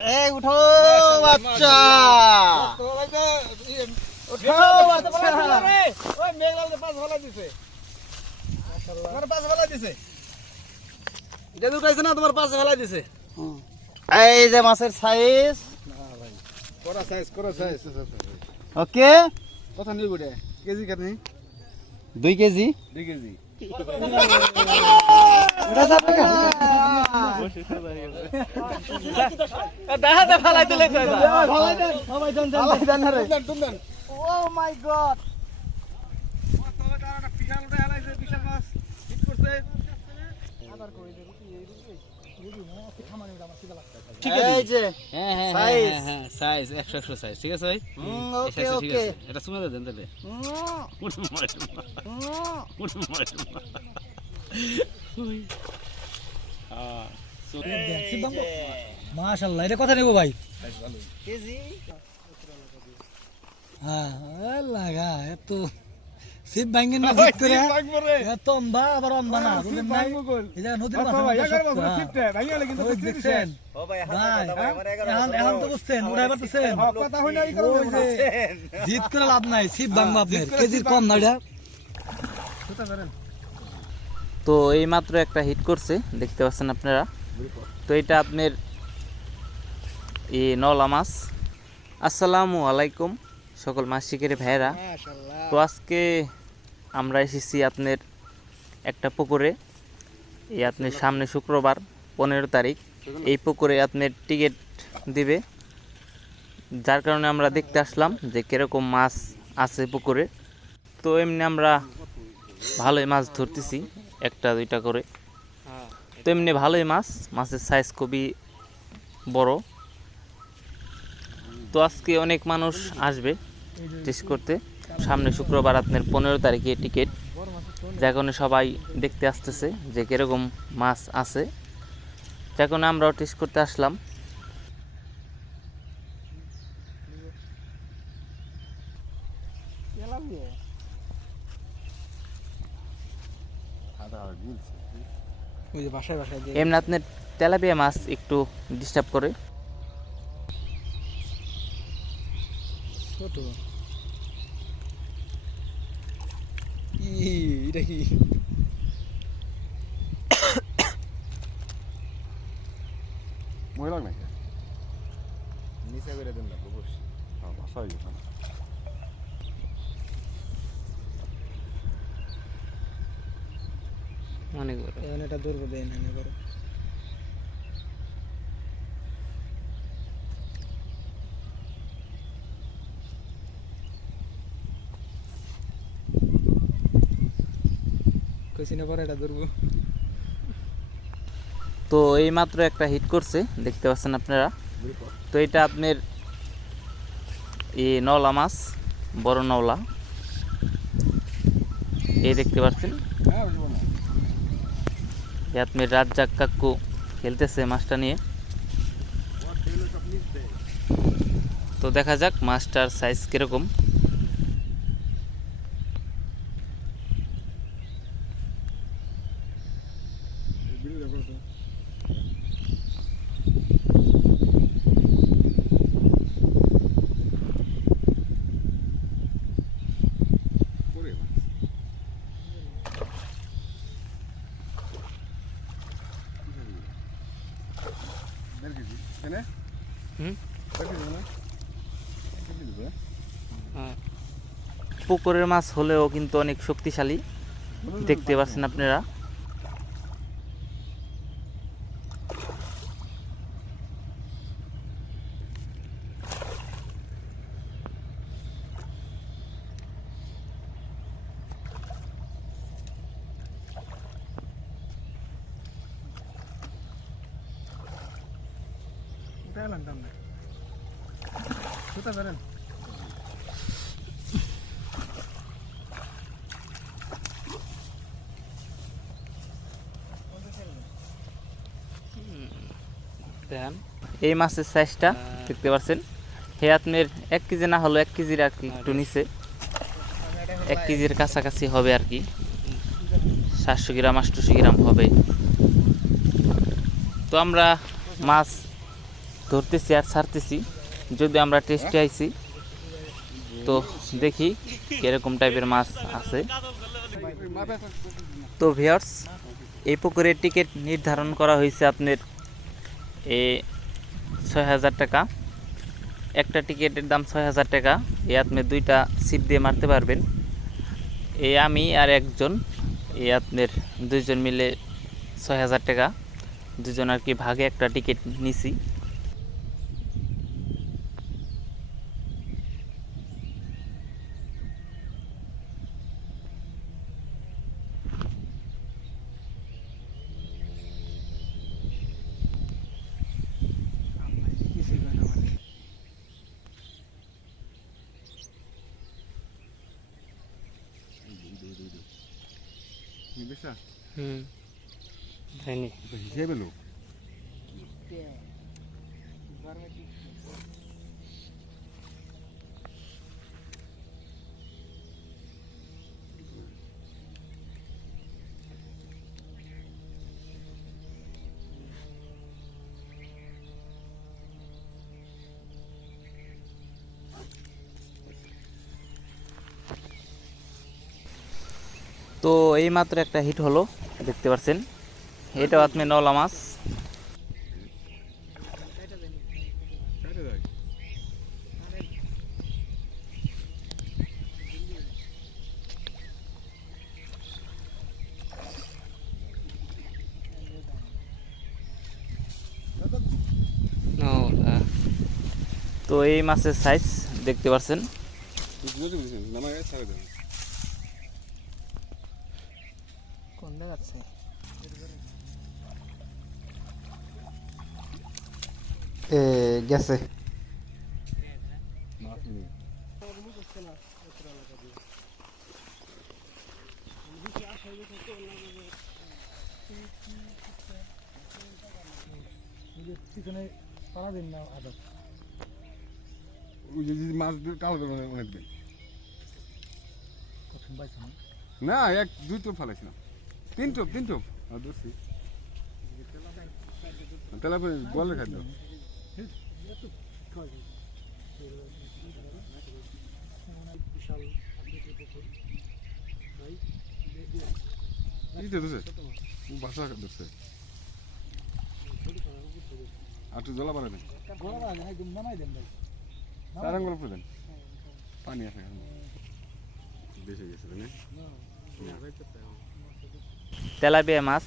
এই উঠো বাচ্চা, উঠো বাচ্চা। ওই মেঘলাল পাঁচ ভালা দিছে, মাশাআল্লাহ পাঁচ ভালা দিছে। এটা দুটাইছে না তোমার পাঁচ ভালা দিছে। এই যে মাছের সাইজ, না ভাই কোরা সাইজ ওকে। কত নিব রে কেজি কেমনি? 2 কেজি 2 কেজি। এটা যাবে কা বসে সবাই গেছে দাদা ফালাই দিলে কই দা ফালাই দেন সবাই দেন দেন। ও মাই গড, কত বড় একটা বিশাল ওটা হালাইছে, বিশাল মাছ হিট করছে। আবার কই দেব কি এই দিকে রুবি না আছে খামানে ওটা আমার সিধা লাগছে। ঠিক আছে এই যে হ্যাঁ সাইজ 100 সাইজ ঠিক আছে ভাই। ওকে ওকে এটা সুমা দেন তাহলে। মাশাআল্লাহ, এটা কথা নেব ভাই কেজি। হ্যাঁ লাগা এত সিপ ভাঙেন না জিত করে এত অম্বা আবার অম্বা না বুঝেন নাই। এই যে নদীর পাশে সিপটা ভাঙলে কিন্তু দেখছেন ও ভাই এখন তো বুঝছেন উড়াই পারতেছেন কথা হই না। এই করে জিত করে লাভ নাই, সিপ ভাঙবা আপনার কেজির কম না এটা। তো এই মাত্র একটা হিট করছে দেখতে পাচ্ছেন আপনারা। তো এটা আপনার এই নলা মাছ। আসসালামু আলাইকুম সকল মাছ শিকারী ভাইয়েরা। তো আজকে আমরা এসেছি আপনার একটা পুকুরে। এই আপনার সামনে শুক্রবার 15 তারিখ এই পুকুরে আপনার টিকিট দিবে, যার কারণে আমরা দেখতে আসলাম যে কীরকম মাছ আছে পুকুরে। তো এমনি আমরা ভালোই মাছ ধরতেছি, একটা দুইটা করে। তো এমনি ভালোই মাছ, মাছের সাইজ খুবই বড়। তো আজকে অনেক মানুষ আসবে টেস্ট করতে। সামনে শুক্রবার আপনার 15 তারিখে টিকিট, যার কারণে সবাই দেখতে আসতেছে যে কীরকম মাছ আছে, যার কারণে আমরাও টেস্ট করতে আসলাম। এমনি আপনার তেলাপিয়া মাছ একটু ডিস্টার্ব করে। এটা কি মহিলা নাকি নিচে করে দেন না বস। হ্যাঁ ভাষা হয়ে গেছে। অনেক বড় এটা ধরবো দেন এনে করো। কইছিনা পরে এটা ধরবো। তো এই মাত্র একটা হিট করছে দেখতে পাচ্ছেন আপনারা। তো এটা আপনার এই নলা মাছ, বড় নলা এই দেখতে পাচ্ছেন। আপনার রাজ্জাক কাকু খেলতেছে মাছটা নিয়ে। তো দেখা যাক মাছটার সাইজ কিরকম। পুকুরের মাছ হলেও কিন্তু অনেক শক্তিশালী দেখতে পাচ্ছেন আপনারা। এই মাছের সাইজটা দেখতে পাচ্ছেন। হে আপনার 1 কেজি না হলো 1 কেজির আর কি একটু নিচে, 1 কেজির কাছাকাছি হবে আর কি। 700 গ্রাম 800 গ্রাম হবে। তো আমরা মাছ ধরতেছি আর ছাড়তেছি, যদি আমরা টেস্টে আইছি তো দেখি কিরকম টাইপের মাছ আছে। তো ভিউয়ার্স, এই পুকুরের টিকিট নির্ধারণ করা হয়েছে আপনার ৬,০০০ টাকা। একটা টিকিটের দাম ৬,০০০ টাকা। এই আপনি 2টা ছিপ দিয়ে মারতে পারবেন। এই আমি আর একজন, এই আপনার 2জন মিলে ৬,০০০ টাকা, 2জন আর কি ভাগে একটা টিকিট নিছি। হিসেবে লোক তো এই মাত্র একটা হিট হলো, দেখতে পাচ্ছেন। এটাও আপনি নলা মাছ। তো এই মাছের সাইজ দেখতে পাচ্ছেন। কোন দেখাচ্ছে? গেছে। পিছনে পাড়া দিন না আদর। ওই যদি মাছ কালো অনেক দিন কখন পাইছ না? না, 1-2 টোপ ফেলাইছিলাম, 3 টোপ ধরছি। তেলাপিয়া বলের খাদ্য। বাসা ধরছে আর একটু জলা বাড়া দেন, চারাং গল্প দেন, পানি আছে বেশি গেছে। তেলাপিয়া মাছ,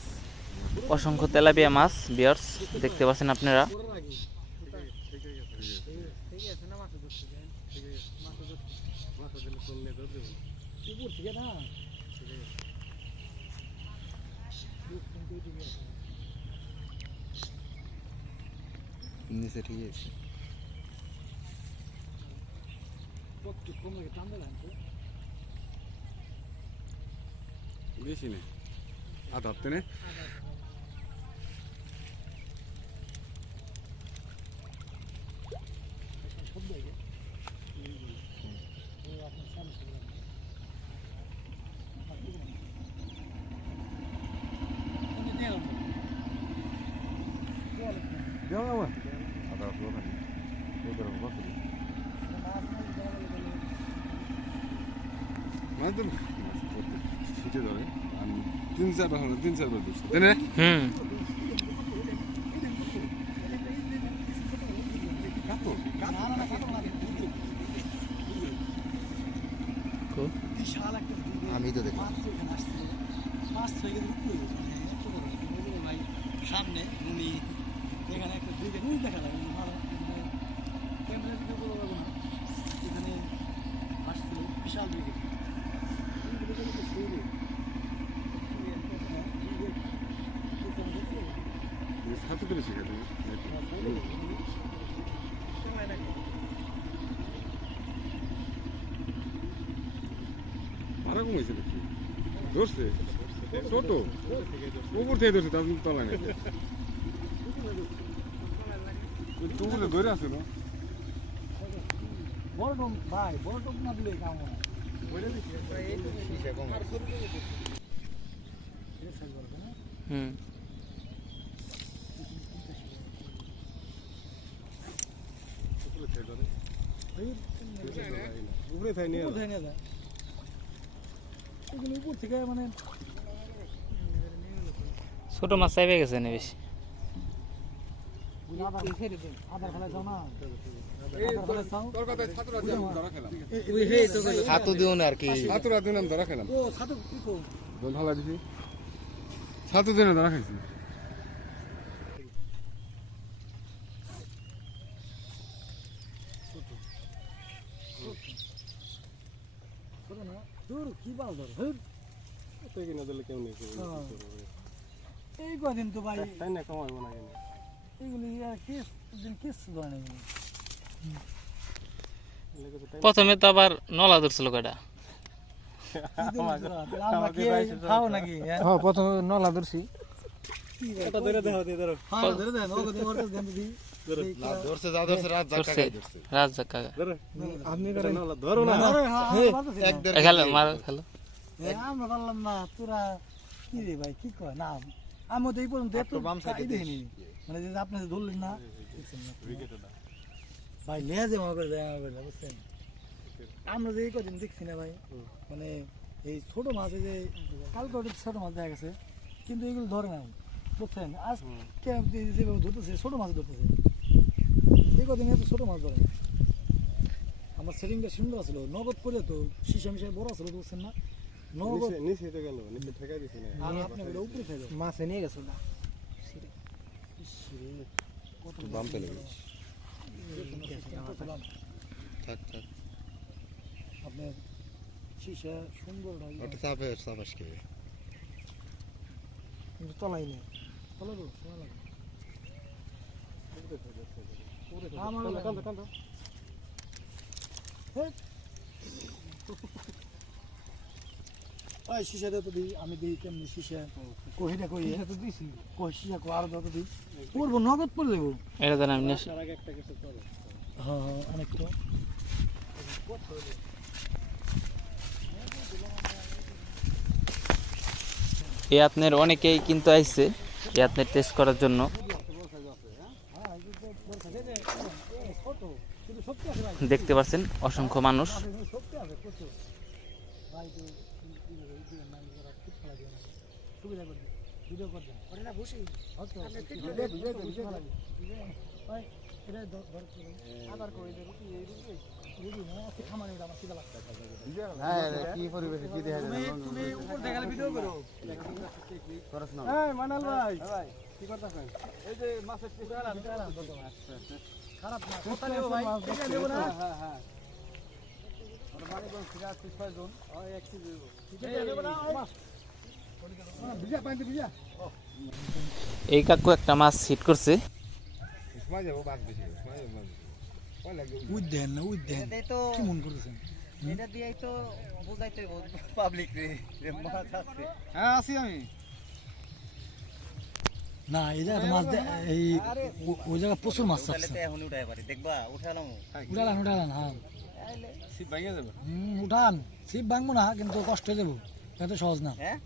অসংখ্য তেলাপিয়া মাছ ভিউয়ার্স, দেখতে পাচ্ছেন আপনারা। নিচে ঠিক আছে। বেশি নেই, হাত হাতে নেই। ছুটে ধরে আমি 3-4 বার ধরছি, তাই না? আমি তো দেখলাম সামনে উনি এখানে একটা দুইটা দেখা লাগে ক্যামেরা দিতে বলা যাবে না, এখানে আসছিল বিশাল দিকে হাতে পেরেছি ভাড়া কমাইছে নাকি? ধরছে ছোট উপর থেকে ধরছে, তার তলায় নেই। তুমুলে ধরে আছে না? বড় টম ভাই, বড় টম না দিলে কাম হয় না। উপরে থাই নিয়ে উপর থেকে নিয়ে যায়। এগুলো উপর থেকে মানে ছোট মাছ চাইবে গেছে না বেশি। আদার ফেলে যাও না, আদার ফেলে যাও। তোর কথা ছাত্র ধরা খেলাম ছাতু দিও না আর কি ছাত্র দিন ধরা খেলাম ও ছাতু কি কো দোল ঢালা দিছি ছাত্র দিন ধরা খাইছি করো না, দূর কি বাল ধর, ধুর। তো কি না দিলে কেমন এই কদিন তো ভাই তাই না কমাইবো না কেন এগুলি আর কিছু ধরে নেই। প্রথমে তো আবার নলা ধরছিল কয়টা। আমরা কি খাও নাকি? হ্যাঁ প্রথমে নলা ধরছি এটা ধরে দাও, ধরো। হ্যাঁ ধরে দাও, ওকে দিয়ে ওর কাছে দেন দিই। ধরছে যা ধরছে রাত ধরছে রাজ জাকা। আপনি ধরো না খেলো মার খেলো। আমরা বললাম না তোরা কি রে ভাই কি কয় না আমি তো এই পর্যন্ত এত দেখিনি মানে যে আপনি যে ধরলেন না দেখছেন না? ভাই লেজে মনে করে যায় আমার বুঝছেন আমরা যে এই কদিন দেখছি না ভাই মানে এই ছোট মাছে যে কালকে ওটা ছোট মাছ দেখা গেছে কিন্তু এগুলো ধরে না বুঝছেন আজকে যেভাবে ধরতেছে ছোট মাছ ধরতেছে এই কদিন এত ছোট মাছ ধরে না। আমার সেটিংটা সুন্দর আসলো নগদ করে তো শিশা মিশা বড় আসলো বুঝছেন না নগদ নিচে তো গেল নিচে ঠেকাই দিছি না আর আপনি ওটা উপরে খাই মাছে নিয়ে গেছিল না কত বাম পেলে থাক থাক আপনার শিশা সুন্দর ওটা চাপে চাপাস কে কিন্তু তলাই নেই তলাই বলো সময় লাগে আমার ওই শিশাটা তো দিই আমি দিই কেমনি শিশা কহিটা কই তো দিছি কই শিশা কো আর দাও দিই পড়বো নগদ পড়ে দেবো এটা তো আমি হ্যাঁ হ্যাঁ অনেক তো এই আপনার অনেকেই কিন্তু আইছে এই আপনার টেস্ট করার জন্য। দেখতে পাচ্ছেন অসংখ্য মানুষ। কি পরিবেশে কি দেখা যায় তুমি উপর থেকে ভিডিও করো খরচ না এই মানাল ভাই কি করতেছেন এই যে মাছের পিস আলাম খারাপ না কথা নেব ভাই ঠিক আছে নেব না হ্যাঁ হ্যাঁ আমরা বাড়ি কোন ফিরা 6 জন ওই 1 কেজি ঠিক আছে নেব না ভিজা পাইতে ভিজা এই কাকু একটা মাছ হিট করছে। সময় যাবো বাস বেশি সময় যাবো কোন লাগবে উদ্যান না উদ্যান কি মন করতেছেন এটা দিয়েই তো বুঝাইতে পাবলিক রে মাছ আছে হ্যাঁ আছি আমি না এই জায়গা মাছ এই ওই জায়গা প্রচুর মাছ আছে এখন উঠাই পারি দেখবা উঠালাম উঠালান হ্যাঁ সিট ভাঙিয়ে যাবে উঠান ছিপ ভাঙবো না কিন্তু কষ্ট হয়ে যাবো এত সহজ না হ্যাঁ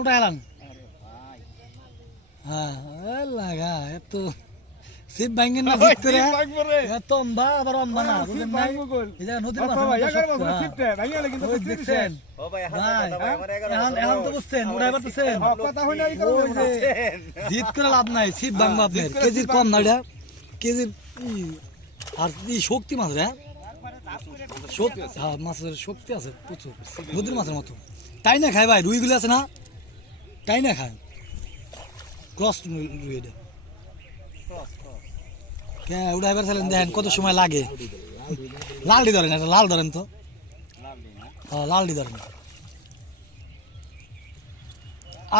উঠালান আরে ভাই হ্যাঁ লাগা এত ছিপ ভাঙেন না জিত করে এত অম্বা আবার অম্বা না বুঝেন নাই এই জায়গা নদীর মাছ দেখছেন ও ভাই ভাই এখন তো বুঝছেন উঠাই পারতেছেন ওই যে জিত করে লাভ নাই ছিপ ভাঙবো আপনার কেজির কম না এটা কেজির আর শক্তি মাছ রে হ্যাঁ মাছের শক্তি আছে প্রচুর নদীর মাছের মতো তাই না খায় ভাই রুইগুলো আছে না তাই না খায় ক্রস রুই এটা উড়াইবার চাইলেন দেখেন কত সময় লাগে লালডি ধরেন এটা লাল ধরেন তো লালডি ধরেন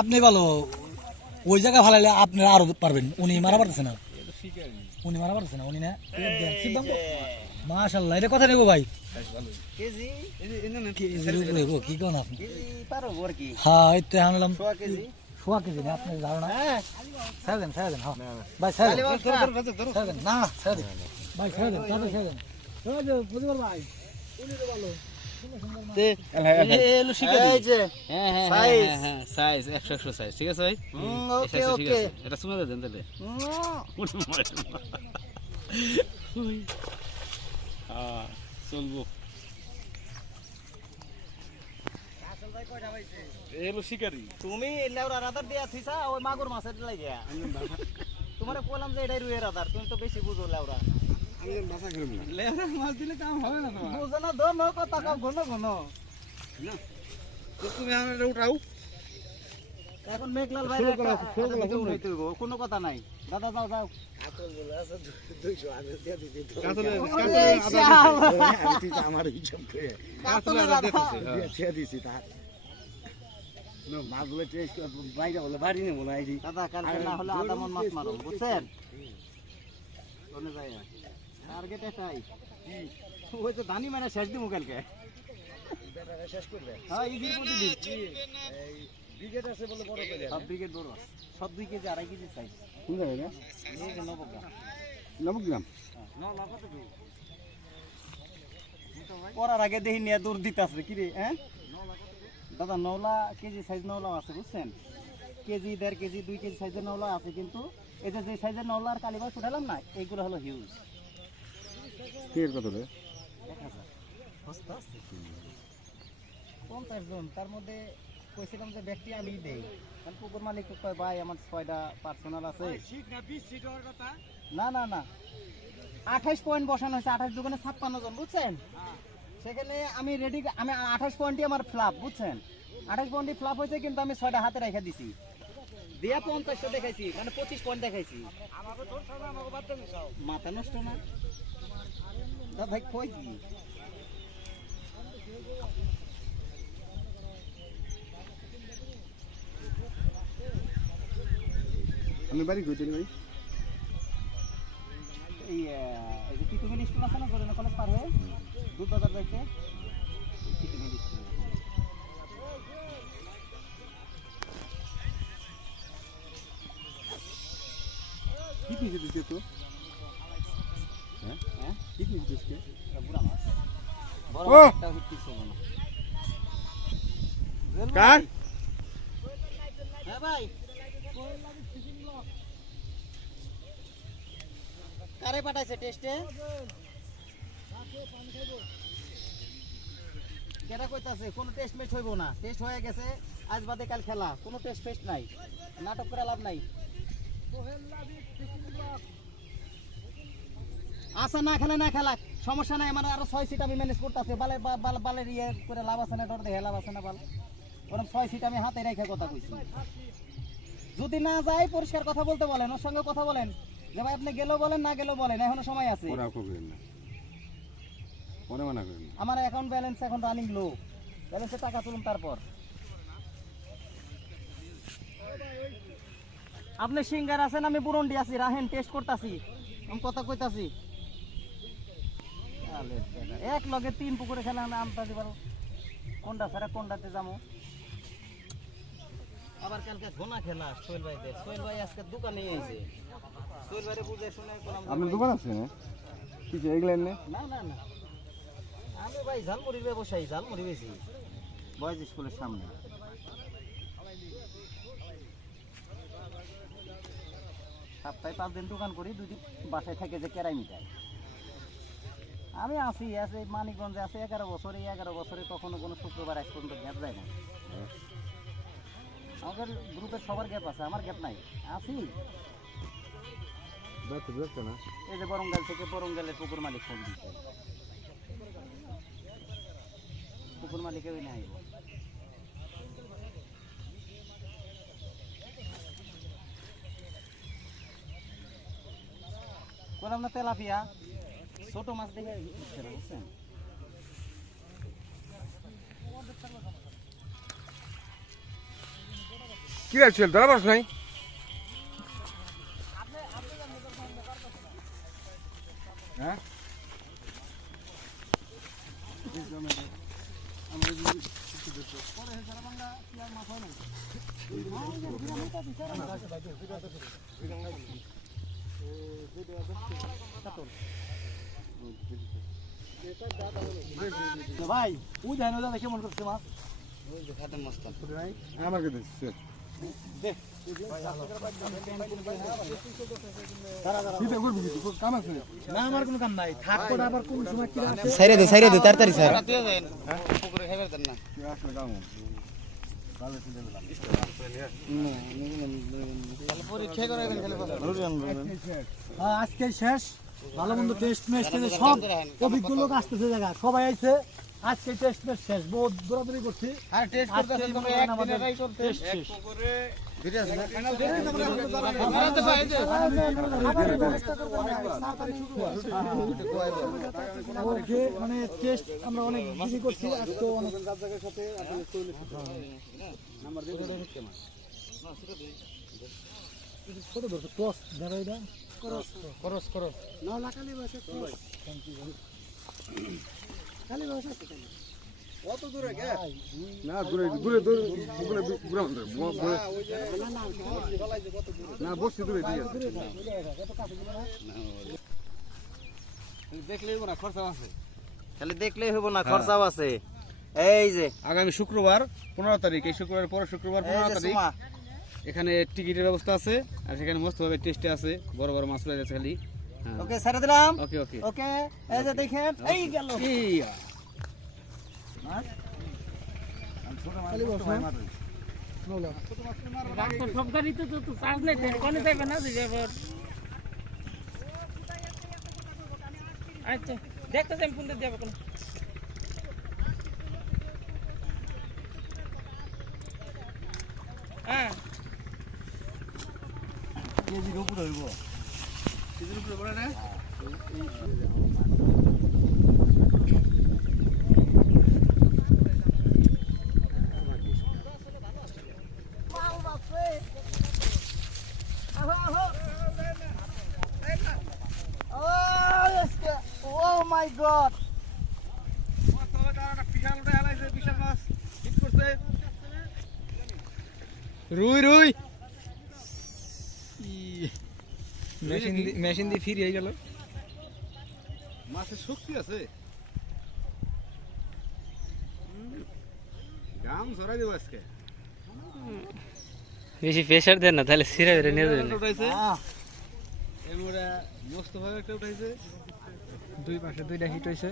আপনি ভালো ওই জায়গা ভালাইলে আপনি আরো পারবেন উনি মারা পারতেছে না উনি না মাশাআল্লাহ এটা কথা নেবো ভাই কেজি কেজির উপরে গো, কি কোন আপনি কেজি পারো আর কি হ্যাঁ এই তো আনলাম 100 কেজি 100 কেজি না আপনি ধারণা ছেড়ে দেন হ্যাঁ ভাই ছেড়ে দেন না ছেড়ে দেন ভাই ছেড়ে দেন তাতে ছেড়ে দেন ওই যে বুঝবার ভাই উনি তো ভালো সাইজ 100 সাইজ ঠিক আছে ভাই ওকে ওকে এটা শুনে দেন তাহলে চলবো এলো শিকারি তুমি লেওরা রাদার দিয়া থিসা ওই মাগুর মাছের লাগিয়া তোমারে বললাম যে এটাই রুইয়ের রাদার তুমি তো বেশি বুঝো লেওরা আমি বাসা খেলাম না লেওরা মাছ দিলে কাম হবে না তোমার বুঝো না দো নো কথা কাম ঘন ঘন না তুমি আমার উঠাও এখন মেঘলাল ভাই উঠাইতে হইব কোনো কথা নাই দাদা যাও যাও আমার হিসাব করে দিছি তা মাছগুলো টেস্ট বাইরে হলে বাড়ি নেবো না এই দাদা কালকে না হলে আধা মন মাছ মারো বুঝছেন কোনে যায় টার্গেট এটাই ওই তো ধানি মানে শেষ দিমু কালকে শেষ করবে হ্যাঁ ইজির প্রতিদিন ব্রিগেড আছে বলে বড় করে সব ব্রিগেড বড় আছে সব 2 কেজি 2.5 কেজি সাইজ কোন জায়গায় এই যে নবগ্রাম নবগ্রাম পরার আগে দেখি নিয়ে দূর দিতাছে কি রে হ্যাঁ দাদা 9 কেজি সাইজ 9 আছে বুঝছেন কেজি 1.5 কেজি 2 কেজি সাইজের 9 আছে কিন্তু এই যে সাইজের 9 আর কালীবাস উঠালাম না এইগুলো হলো হিউজ টির কত রে 1000 সস্তা আছে 50 জন তার মধ্যে কইছিলাম যে ব্যক্তি আমি দেই কারণ পুকুর মালিক কয় ভাই আমার 6টা পার্সোনাল আছে না না না 28 পয়েন্ট বসানো হয়েছে 28 দোকানে 56 জন বুঝছেন সেখানে আমি রেডি আমি 28 পয়েন্টই আমার ফ্লাপ বুঝছেন 28 পয়েন্টই ফ্লাপ হয়েছে কিন্তু আমি 6টা হাতে রেখে দিছি দিয়া 50 দেখাইছি মানে 25 পয়েন্ট দেখাইছি মাথা নষ্ট না দা ভাই কই কি আমি বাড়ি কইতে ভাই এই যে কিতুমিল স্কুল আছে না গরিনা কলেজ পার হয়ে দুধ বাজার যাইতে কিতুমিল স্কুল কি পিছে দিতে তো হ্যাঁ হ্যাঁ কি পিছে দিতে বুড়া মাছ বড় ও! একটা হিট হবে না কার হ্যাঁ ভাই কারে পাঠাইছে টেস্টে কেটা কইতাছে কোনো টেস্ট ম্যাচ হইব না টেস্ট হয়ে গেছে আজ বাদে কাল খেলা কোনো টেস্ট ফেস্ট নাই নাটক করে লাভ নাই আচ্ছা না খেলে না খেলা সমস্যা নাই আমার আরো 6 সিট আমি ম্যানেজ করতেছি বালের ইয়ে করে লাভ আছে না ডর দেখে লাভ আছে না বাল ওরকম 6 সিট আমি হাতে রেখে কথা কইছি যদি না যায় পরিষ্কার কথা বলতে বলেন ওর সঙ্গে কথা বলেন যে ভাই আপনি গেলেও বলেন না গেলেও বলেন এখনো সময় আছে ওরা করবেন না পরে মানা করেন না আমার অ্যাকাউন্ট ব্যালেন্স এখন রানিং লো ব্যালেন্সে টাকা তুলুন তারপর আপনি সিঙ্গার আছেন আমি বুরন্ডি আছি রাহেন টেস্ট করতেছি আমি কথা কইতাছি এক লগে 3 পুকুরে খেলা আমতা দিবার কোনটা ছাড়া কোনটাতে যাবো আবার কালকে ঘোনা খেলা সোহেল ভাই আজকে দোকানে এসেছে সোহেল ভাইরে বুঝে শুনে করলাম আপনার দোকান আছে না কিছু এগুলেন না না না না আমি ভাই ঝালমুড়ির ব্যবসায়ী ঝালমুড়ি বেশি বয়েজ স্কুলের সামনে সপ্তাহে 5 দিন দোকান করি 2 দিন বাসায় থাকে যে কেরাই মিটাই আমি আছি আছে মানিকগঞ্জে আছে 11 বছর এই 11 বছরে কখনো কোনো শুক্রবার এক পর্যন্ত গ্যাপ যায় না আমাদের গ্রুপের সবার গ্যাপ আছে আমার গ্যাপ নাই আছি দেখতে না এই যে বরঙ্গাল থেকে বরঙ্গালের পুকুর মালিক ফোন দিচ্ছে পুকুর মালিকে ওই নাই বললাম না তেলাপিয়া ছোট মাছ দেখে বুঝছেন কি রাখছিল ধরা পারছ নাই হ্যাঁ ভাই ওই জানো দাদা কেমন করছে মাছ আমাকে দিচ্ছে না আমার কোনো কাম নাই থাকবো না আবার কোন সময় কি আছে সাইরে দে তাড়াতাড়ি স্যার আজকে শেষ ভালো মন্দ টেস্ট ম্যাচ খেলে সব অভিজ্ঞ লোক আসতেছে জায়গা সবাই আইছে আজকে টেস্ট ম্যাচ শেষ বহুত দৌড়াদৌড়ি করছি আর টেস্ট করতেছেন তোমরা একদিনেরই করতে টেস্ট শেষ ওকে মানে টেস্ট আমরা অনেক বেশি করছি আজকে অনেক ছোট ধরছে ক্রস ধরো এটা ক্রস না না কালি ভাষা ক্রস কালি ভাষা কত দূরে গে না দূরে না বসছি দূরে দিয়ে দেখলেই না খরচা আছে খালি দেখলেই হইব না খরচাও আছে এই যে আগামী শুক্রবার 15 তারিখ এই শুক্রবার পরে শুক্রবার 15 তারিখ এখানে টিকিটের ব্যবস্থা আছে আর সেখানে মস্ত ভাবে টেস্টে আছে বড় বড় মাছ রয়েছে খালি ওকে ছেড়ে দিলাম ওকে ওকে ওকে এই যে দেখেন এই গেল সব গাড়িতে তো চার্জ নেই কোনে যাবে না যাবার আচ্ছা দেখতে যাই কোন দিকে যাবে কোন হ্যাঁ কেজির উপরে হইব কেজির উপরে পড়ে না Oh my god! রুই মেশিন দিয়ে ফিরে গেল মাছের শক্তি আছে গাম ছড়াই দেবো আজকে বেশি প্রেসার দেন না তাহলে সিরা বেরে নিয়ে যাবেন উঠাইছে এমরা মস্ত ভাবে একটা উঠাইছে দুই পাশে দুইটা হিট হইছে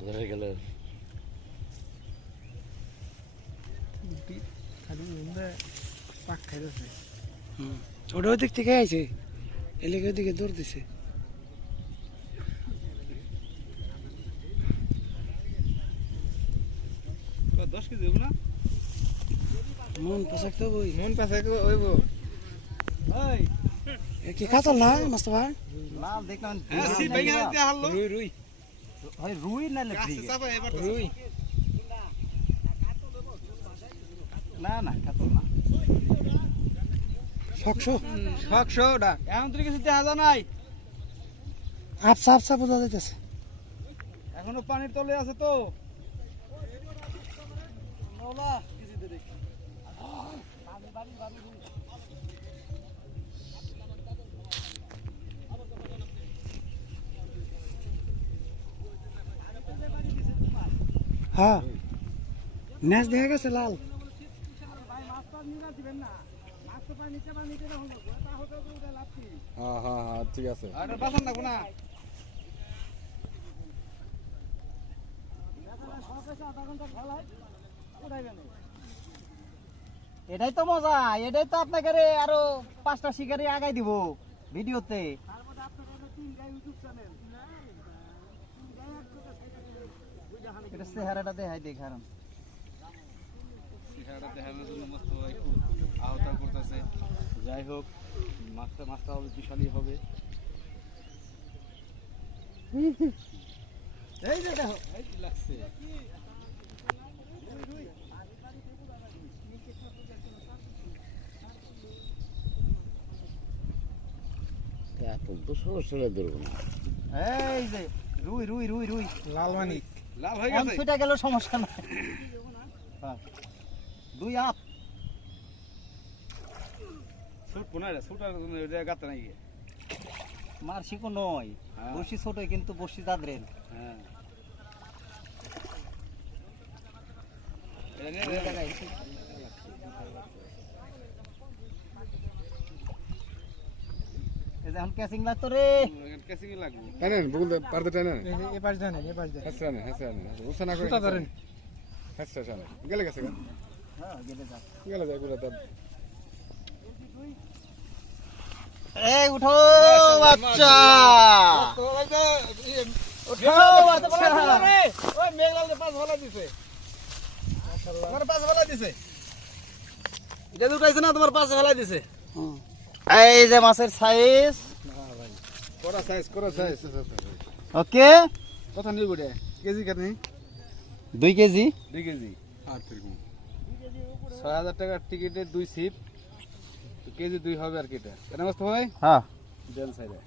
ধরে গেল খালি উন্দা পাক খাইতেছে ওটা ওদিক থেকে আইছে এলাকা ওদিকে দৌড় দিছে 10 কেজি হবে না মন পাশাক তো বই মন পাশে হইব এ কি কাতল না মাস্টার ভাই না দেখলাম হ্যাঁ সি ভাই হাতে হারলো রুই ভাই রুই না কাছে চাপা এবার রুই না না কাতল না শক্স ওটা এখন তুই কিছু দেখা যায় নাই আপসা আপসা বোঝা যাইতেছে এখনো পানির তলে আছে তো হ্যাঁ ন্যাস দেখা গেছে লাল হ্যাঁ হ্যাঁ হ্যাঁ ঠিক আছে আর বাসন না কোনা এটাই তো মজা এটাই তো আপনাকে আরো 5টা শিকারি আগাই দিব ভিডিওতে এটা চেহারাটা দেখাই দেখারাম চেহারাটা দেখানোর জন্য মস্ত একটু আহত করতেছে যাই হোক মাছটা হবে বিশালই হবে এই যে দেখো এই লাগছে এই যে রুই রুই রুই রুই লাল মানিক লাল হয়ে এখন গেছে ছুটে গেল সমস্যা নাই হ্যাঁ, 2 আপ সুট পুনারে সুট আর এটা গাতে নাই মার্শিকো নয় হ্যাঁ। বসি ছোট কিন্তু বসি দাদরেন হ্যাঁ এখন ক্যাচিং লাগতো রে। ক্যাচিং লাগবে। টানেন বগুল পারতে টানেন এ পাশ দেন, এ পাশ দেন। হাসরানে উঠা না করে ধরেন হাসরা টানে গেলে গেছে হ্যাঁ, গেলে যাক। গেলে যায় গুলা তার এই উঠো বাচ্চা, উঠো বাচ্চা। ওই মেঘলাল যে পাঁচ ভালা দিছে। তোমার পাঁচ ভালা দিছে। এটা উঠাইছে না তোমার পাঁচ ভালা দিছে। এই যে মাছের সাইজ। করা সাইজ ওকে, কত নিব রে? কেজি কত নি? 2 কেজি। 2 কেজি। আর এরকম 6000 টাকার টিকিটে 2 সিট। তো কেজি 2 হবে আর কিটা। কেন মস্ত ভাই? হ্যাঁ, দেন সাইডে।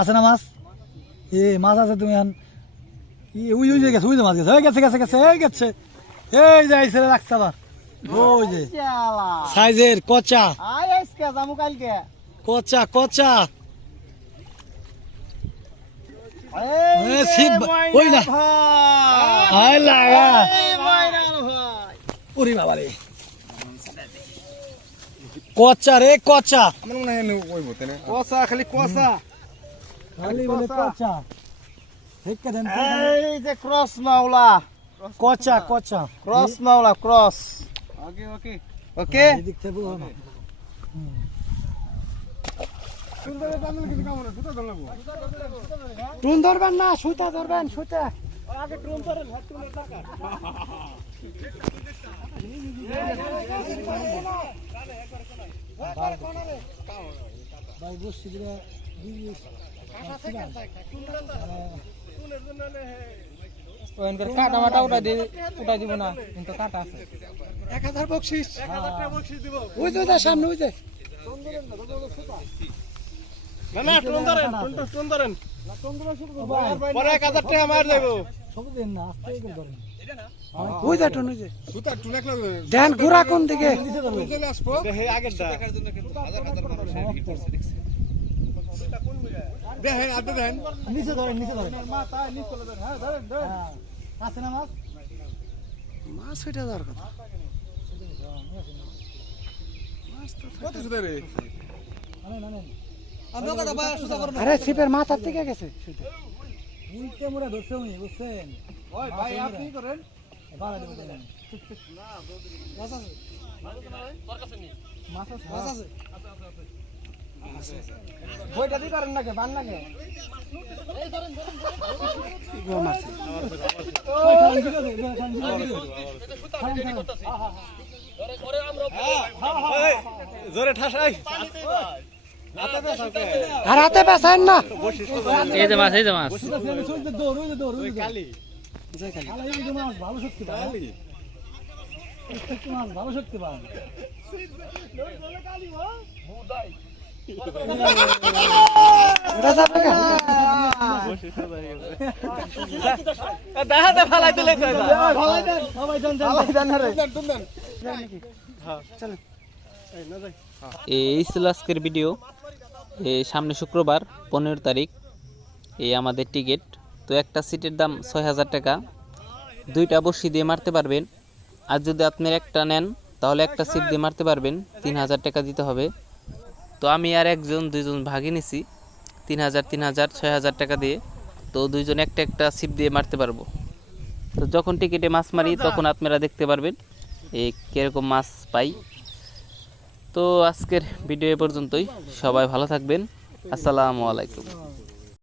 আছে না মাছ? মাছ আছে তুমি আন। ওই যে গেছে, ওই যে মাছ গেছে, এই গেছে। এই যে আইছে রাখছে আবার। ওই যে শালা সাইজের কচা, আই আজকে যামু কালকে। কচা। এই যে ছিপ, ওই না। ভাই, আয় লাগা। এই ময়নাল ভাই। ওরে বাবা রে, কচা রে কচা। আমার মনে হয় ওই মতে না কোসা খালি কোসা। খালি বলে কচা। দেখকে দেন তো। এই যে ক্রস মাওলা, কচা ক্রস মাওলা, ক্রস। ওকে ওকে। ওকে, এদিক থেকে বুঝো না। সুন্দর টানলে কিছু কাম না সুতা ধরলাম টুন ধরবেন না, সুতা ধরবেন, সুতা। ভাই বসছি দিলে কাটা মাটা উঠাই দিব না, কিন্তু কাটা আছে। 1000 বকশিস। ওই যে ওদের সামনে ওই যে। না টুন ধরেন। পরে 1000 টাকা মার দেবো। সব দেন না, আস্তে করে ধরেন। ওই যে টুন, ওই যে। সুতা টুন এক লাগে দেন ঘোরা কোন দিকে? চলে আসবো দেখে আগেরটা। দেখেন আপনি দেখেন নিচে ধরেন। মাথা নিচ করে দেন। হ্যাঁ ধরেন। হ্যাঁ, আছে না মাছ? মাছ ওইটা দেওয়ার কথা। কত সুতা রে আরে ছিপের মাথার থেকে গেছে। উল্টে মোড়া ধরছে উনি, বুঝছেন? ওই ভাই আপনি করেন। বাড়া দেবো দেন। মাছ আছে? মাছ আছে? বইটা দি করেন নাকি, বান নাকি? জোরে ঠাসাই। আর হাতে পেছান না। এই যে মাছ কালি। মাছ ভালো শক্তি পায়। মাছ ভালো শক্তি পায়। দেখাতে ফালাই দিলে কই না। ফালাই দেন, সবাই দেন টুন দেন এই ছিল আজকের ভিডিও। এই সামনে শুক্রবার 15 তারিখ, এই আমাদের টিকিট। তো একটা সিটের দাম 6000 টাকা। 2টা বড়শি দিয়ে মারতে পারবেন। আর যদি আপনি একটা নেন তাহলে একটা সিট দিয়ে মারতে পারবেন, 3000 টাকা দিতে হবে। তো আমি আর দুইজন ভাগে নিছি 3000, 6000 টাকা দিয়ে। তো দুইজন একটা সিপ দিয়ে মারতে পারবো। তো যখন টিকিটে মাছ মারি তখন আপনারা দেখতে পারবেন এই কীরকম মাছ পাই। তো আজকের ভিডিও এ পর্যন্তই। সবাই ভালো থাকবেন। আসসালামু আলাইকুম।